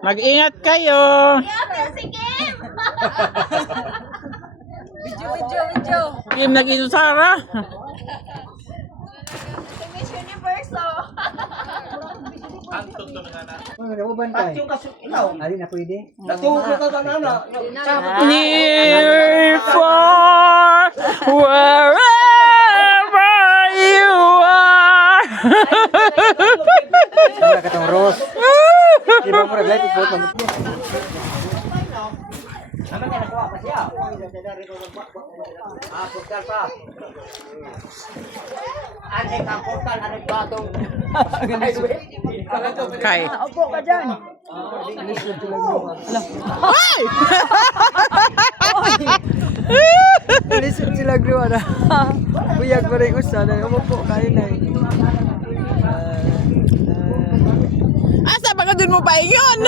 Mag-ingat kayo. Video. Kim nag-inusara. Miss Universe, oh. Uban tayo. Ali na pwede. Near, far, wherever you are. Wala ka tong rose. Di ba mo reglay po mo? Kay. Opo ka dyan. Ay! Lisod sila gruwa na. Buyag pa rin usa na umupo kayo na. Asa ba dun mo pa yun?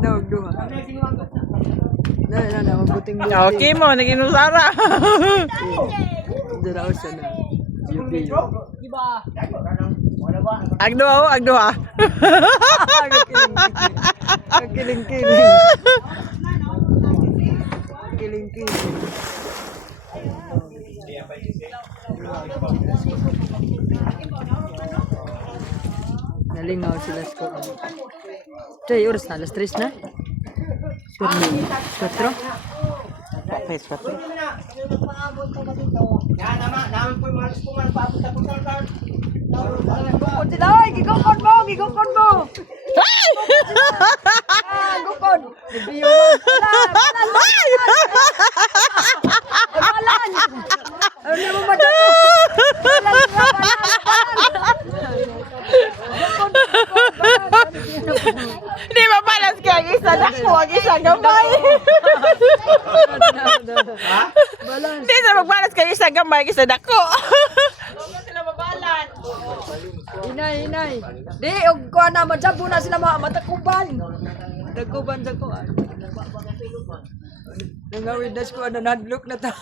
Nawag duha. Na, mabuting Okay mo, nag-inusara. Dara usa na. Yubi. Agduha. Kiling-kiling. Kiling-kiling. Nalingaw sila sa ko. Tay, oras na, alas 3 na. 4. Face 4. Gukod sila, oy. Gigukod mo. Gukod. Balan. Ano mo ba dyan mo? Di ba balance ka? Isa na ko, isa gamay. Di na magbalance ka, isa gamay, isa dako. Inay. Di, og kuha na, madyabu na sila matakuban. Taguban sa ko. Nangawid na ko, nadlook na ta.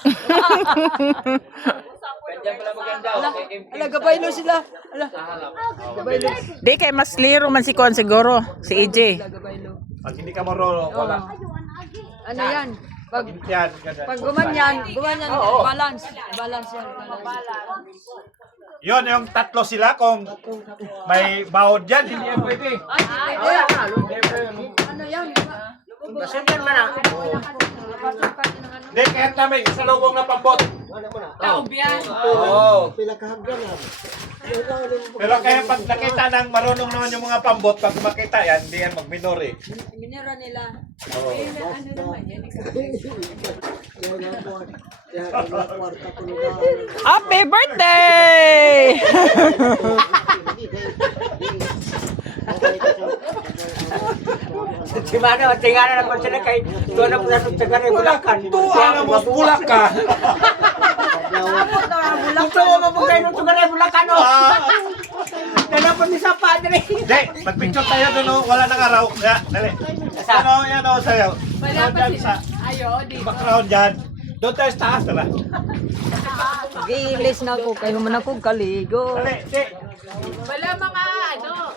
Ala, gabaylo sila. Ala, gabaylo. Di kay mas liro man si Kon siguro, si EJ. Gabaylo. Pag hindi ka marunong, wala. Ano yan? Pag Yan, pag gumanyan, balance yan. Yun, yung tatlo sila, kung may bawod dyan, hindi yan pwede. Ano yan? Hindi, kahit namin, sa lubong na pambot. Oo. Pero kaya pag nakita ng marunong naman yung mga pambot, pag makita yan, hindi yan mag-minor eh. Minira nila. Happy birthday! Gimana, tingala na kung sila kay doon na po sa taga na Bulacan. Tuwa na mo, bulak ka. Gusto mo mabugay nung taga na Bulacan, o? Dala po ni sa padre. Hindi, mag-picture tayo doon, oh. Wala nang araw. Ya, dali. Ano, yan o, sa'yo. Wala pa Doon si... sa Ayo, di. background dyan. Doon tayo sa taas, dala. Gilis na ko, kayo man ako kaligo. Dali, di. Wala mga ano.